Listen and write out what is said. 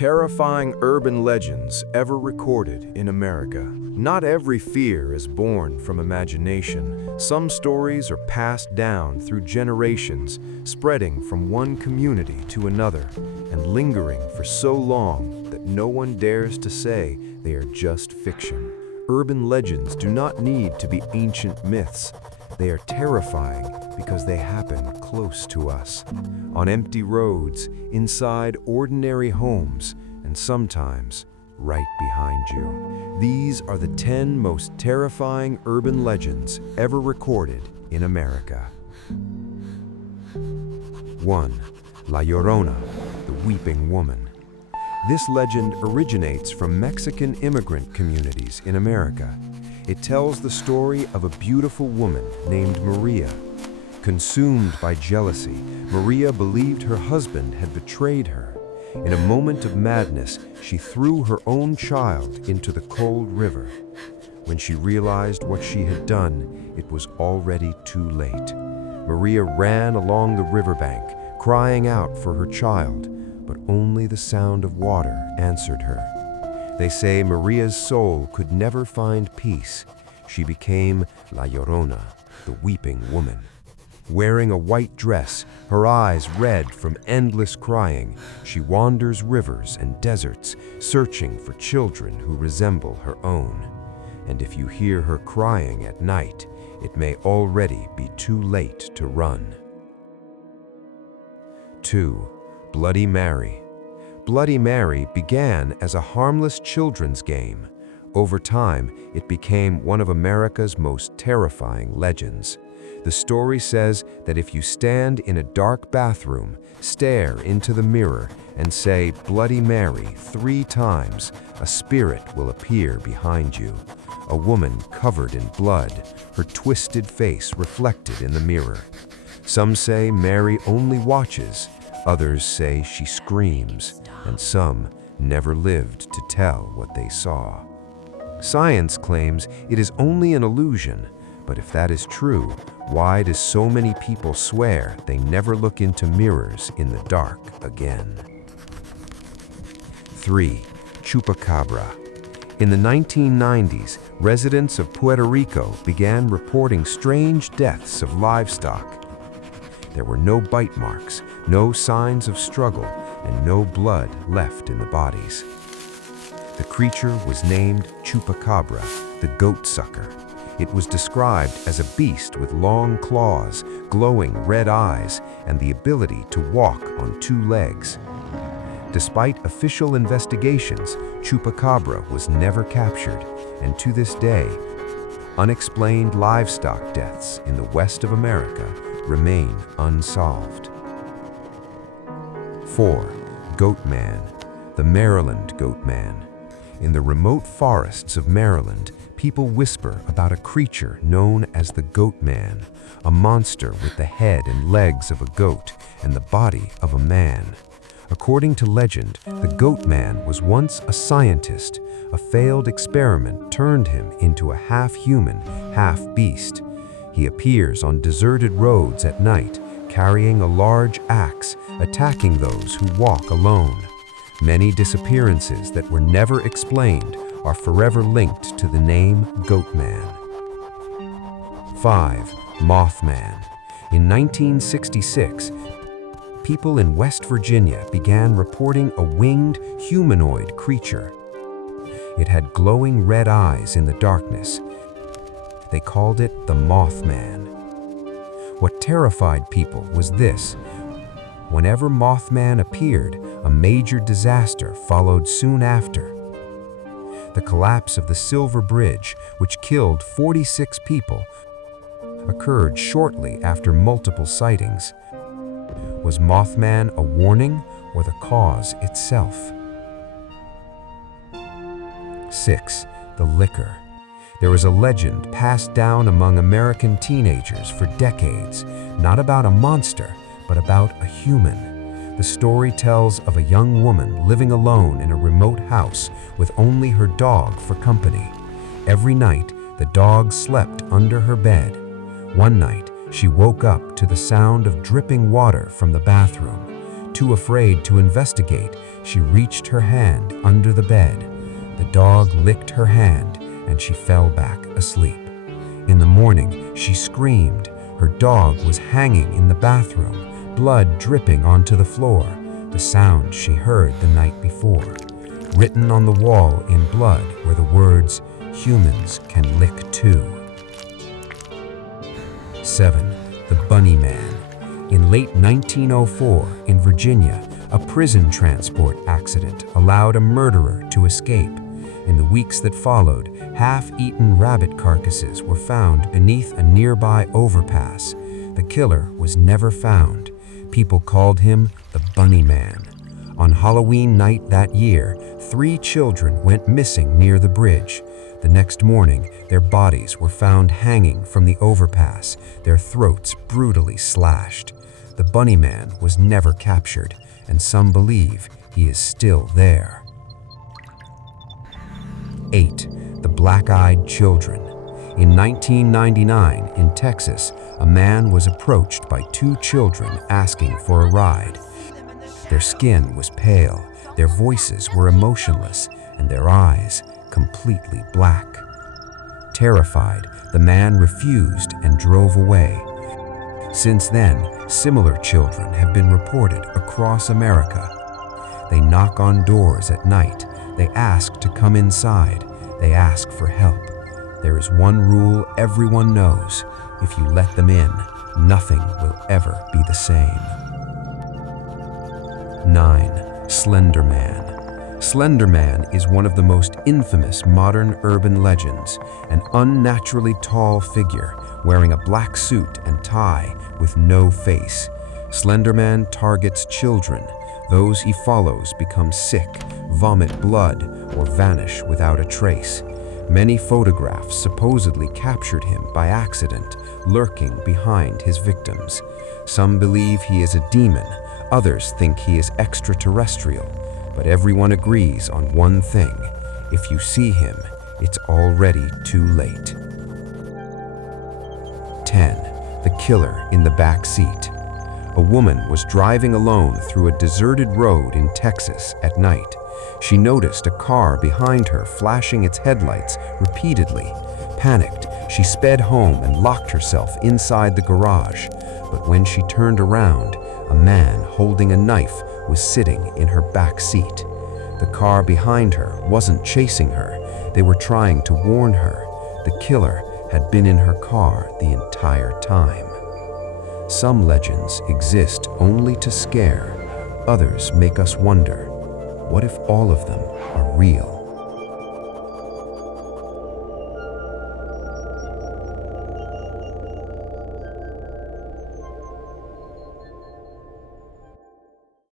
terrifying urban legends ever recorded in America. Not every fear is born from imagination. Some stories are passed down through generations, spreading from one community to another, and lingering for so long that no one dares to say they are just fiction. Urban legends do not need to be ancient myths. They are terrifying because they happen close to us, on empty roads, inside ordinary homes, and sometimes right behind you. These are the 10 most terrifying urban legends ever recorded in America. 1. La Llorona, the Weeping Woman. This legend originates from Mexican immigrant communities in America. It tells the story of a beautiful woman named Maria. Consumed by jealousy, Maria believed her husband had betrayed her. In a moment of madness, she threw her own child into the cold river. When she realized what she had done, it was already too late. Maria ran along the riverbank, crying out for her child, but only the sound of water answered her. They say Maria's soul could never find peace. She became La Llorona, the Weeping Woman. Wearing a white dress, her eyes red from endless crying, she wanders rivers and deserts, searching for children who resemble her own. And if you hear her crying at night, it may already be too late to run. 2. Bloody Mary. Bloody Mary began as a harmless children's game. Over time, it became one of America's most terrifying legends. The story says that if you stand in a dark bathroom, stare into the mirror, and say Bloody Mary 3 times, a spirit will appear behind you. A woman covered in blood, her twisted face reflected in the mirror. Some say Mary only watches, others say she screams, and some never lived to tell what they saw. Science claims it is only an illusion, but if that is true, why do so many people swear they never look into mirrors in the dark again? 3. Chupacabra. In the 1990s, residents of Puerto Rico began reporting strange deaths of livestock. There were no bite marks, no signs of struggle, and no blood left in the bodies. The creature was named Chupacabra, the goat sucker. It was described as a beast with long claws, glowing red eyes, and the ability to walk on 2 legs. Despite official investigations, Chupacabra was never captured, and to this day, unexplained livestock deaths in the west of America remain unsolved. 4. Goatman, the Maryland Goatman. In the remote forests of Maryland, people whisper about a creature known as the Goatman, a monster with the head and legs of a goat and the body of a man. According to legend, the Goatman was once a scientist. A failed experiment turned him into a half-human, half-beast. He appears on deserted roads at night, carrying a large axe, attacking those who walk alone. Many disappearances that were never explained are forever linked to the name Goatman. 5. Mothman. In 1966, people in West Virginia began reporting a winged, humanoid creature. It had glowing red eyes in the darkness. They called it the Mothman. What terrified people was this: whenever Mothman appeared, a major disaster followed soon after. The collapse of the Silver Bridge, which killed 46 people, occurred shortly after multiple sightings. Was Mothman a warning or the cause itself? 6. The Licker. There is a legend passed down among American teenagers for decades, not about a monster, but about a human. The story tells of a young woman living alone in a remote house with only her dog for company. Every night, the dog slept under her bed. One night, she woke up to the sound of dripping water from the bathroom. too afraid to investigate, she reached her hand under the bed. The dog licked her hand, and she fell back asleep. In the morning, she screamed. Her dog was hanging in the bathroom, blood dripping onto the floor, the sound she heard the night before. Written on the wall in blood were the words, "Humans can lick too." 7. The Bunny Man. In late 1904, in Virginia, a prison transport accident allowed a murderer to escape. In the weeks that followed, half-eaten rabbit carcasses were found beneath a nearby overpass. The killer was never found. People called him the Bunny Man. On Halloween night that year, 3 children went missing near the bridge. The next morning, their bodies were found hanging from the overpass, their throats brutally slashed. The Bunny Man was never captured, and some believe he is still there. 8. The Black-Eyed Children. In 1999, in Texas, a man was approached by 2 children asking for a ride. Their skin was pale, their voices were emotionless, and their eyes completely black. Terrified, the man refused and drove away. Since then, similar children have been reported across America. They knock on doors at night. They ask to come inside. They ask for help. There is one rule everyone knows. If you let them in, nothing will ever be the same. 9. Slender Man. Slender Man is one of the most infamous modern urban legends, an unnaturally tall figure wearing a black suit and tie with no face. Slender Man targets children. Those he follows become sick, vomit blood, or vanish without a trace. Many photographs supposedly captured him by accident, lurking behind his victims. Some believe he is a demon, others think he is extraterrestrial, but everyone agrees on one thing: if you see him, it's already too late. 10. The Killer in the Back Seat. A woman was driving alone through a deserted road in Texas at night. She noticed a car behind her flashing its headlights repeatedly. Panicked, she sped home and locked herself inside the garage. But when she turned around, a man holding a knife was sitting in her back seat. The car behind her wasn't chasing her. They were trying to warn her. The killer had been in her car the entire time. Some legends exist only to scare. Others make us wonder, what if all of them are real?